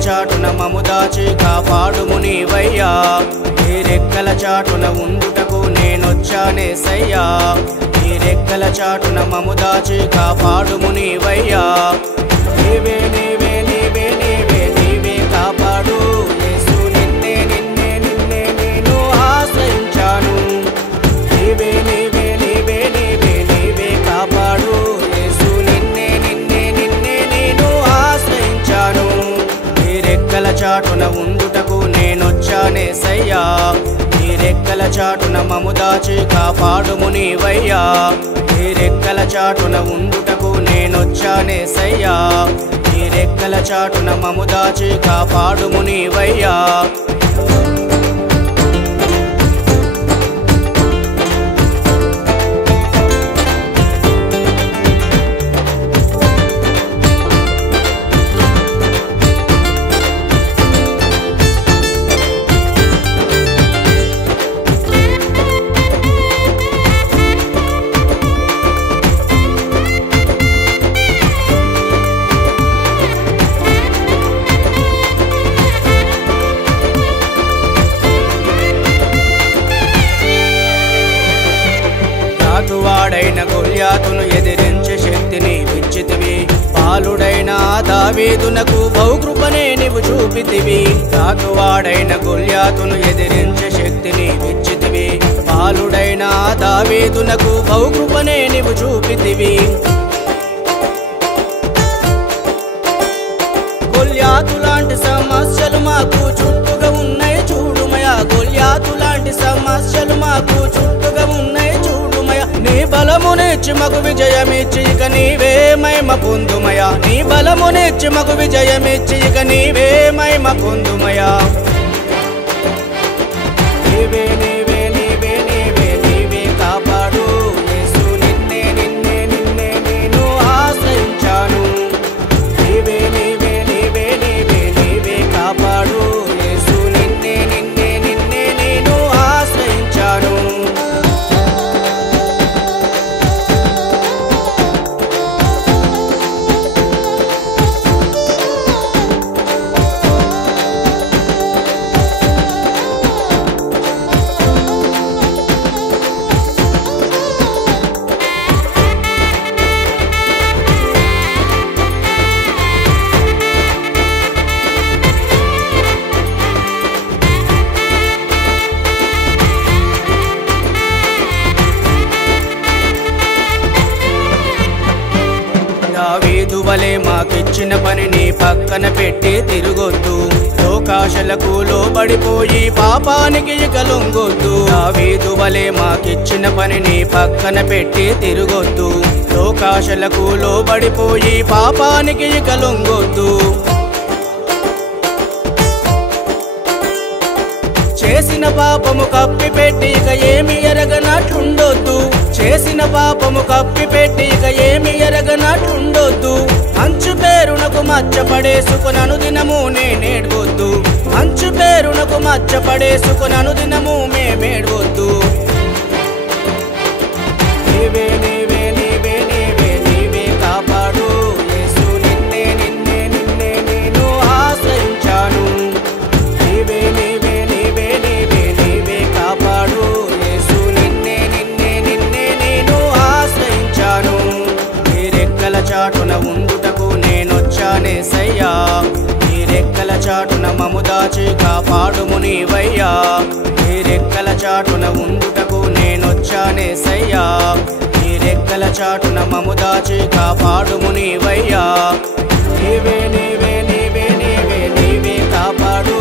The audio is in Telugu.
చాటున మము దాచి కాపాడుము నీవయ్యా నీ రెక్కల చాటున ఉండుటకు నేనొచ్చానేసయ్యా నీ రెక్కల చాటున మము దాచి కాపాడుము నీవయ్యా నీవే నీవే నీవే నీవే నీవే కాపాడు యేసు నిన్నే నిన్నే నిన్నే నేను ఆశ్రయించాను నీవే నీవే నీవే నీవే నీవే కాపాడు యేసు నిన్నే నిన్నే నిన్నే నేను ఆశ్రయించాను నీ రెక్కల చాటున ఉండుటకు నేనొచ్చానేసయ్యా నీ రెక్కల చాటున మము దాచి కాపాడుము నీవయ్యా నీ రెక్కల చాటున ఉండుటకు నేనొచ్చానేసయ్యా నీ రెక్కల చాటున మము దాచి కాపాడుము నీవయ్యా రాజువాడైన గొల్యాతును ఎదిరించే శక్తిని విచ్చితివి బాలుడైన దావీదునకు బహుకృపనే నీవు చూపితివి రాజువాడైన గొల్యాతును ఎదిరించే శక్తిని విచ్చితివి బాలుడైన దావీదునకు బహుకృపనే నీవు చూపితివి గొల్యాతు లాంటి సమస్యలు మాకు చుట్టుగా ఉన్నాయి చూడుమయా గొల్యాతు లాంటి సమస్యలు మాకు చుట్టుగా ఉన్నాయి చూడుమయా నీ బలమునిచ్చి మగు విజయమిచ్చి ఇక నీవే మహిమ పొందుమయా నీ బలమునిచ్చి మగు విజయమిచ్చి ఇక నీవే మహిమ పొందుమయా నీవే నీవే నీవే నీవే నీవే కాపాడు యేసు నిన్నే నిన్నే నిన్నే నేను ఆశ్రయించాను నీవే నీవే నీవే నీవే నీవే కాపాడు యేసు నిన్నే నిన్నే నిన్నే నేను ఆశ్రయించాను దావీదు వలె మాకిచ్చిన పని నీ పక్కన పెట్టి తిరగొద్దు లోకాశలకు లోబడిపోయి పాపానికి ఇక లొంగొద్దు దావీదు వలె మాకిచ్చిన పని నీ పక్కన పెట్టి తిరగొద్దు లోకాశలకు లోబడిపోయి పాపానికి ఇక లొంగొద్దు చేసిన పాపము కప్పిపెట్టి ఇక ఏమి ఎరగనట్లుండొద్దు చేసిన పాపము కప్పిపెట్టి ఇక ఏమి ఎరగనట్లుండొద్దు మంచు పేరునకు మచ్చపడేసుకుని అనుదినము నేనేడవద్దు మంచు పేరునకు మచ్చపడేసుకుని అనుదినము మేమేడవద్దు నీవే నీవే నీవే నీవే నీవే కాపాడు యేసు నిన్నే నిన్నే నిన్నే నేను ఆశ్రయించాను నీవే నీవే నీవే నీవే నీవే కాపాడు యేసు నిన్నే నిన్నే నిన్నే నేను ఆశ్రయించాను నీ రెక్కల చాటున ఉండుటకు నేనొచ్చానేసయ్యా నీ రెక్కల చాటున మము దాచి కాపాడుము నీవయ్యా నీ రెక్కల చాటున ఉండుటకు నేనొచ్చానేసయ్యా నీ రెక్కల చాటున మము దాచి కాపాడుము నీవయ్యా నీవే నీవే నీవే నీవే నీవే కాపాడు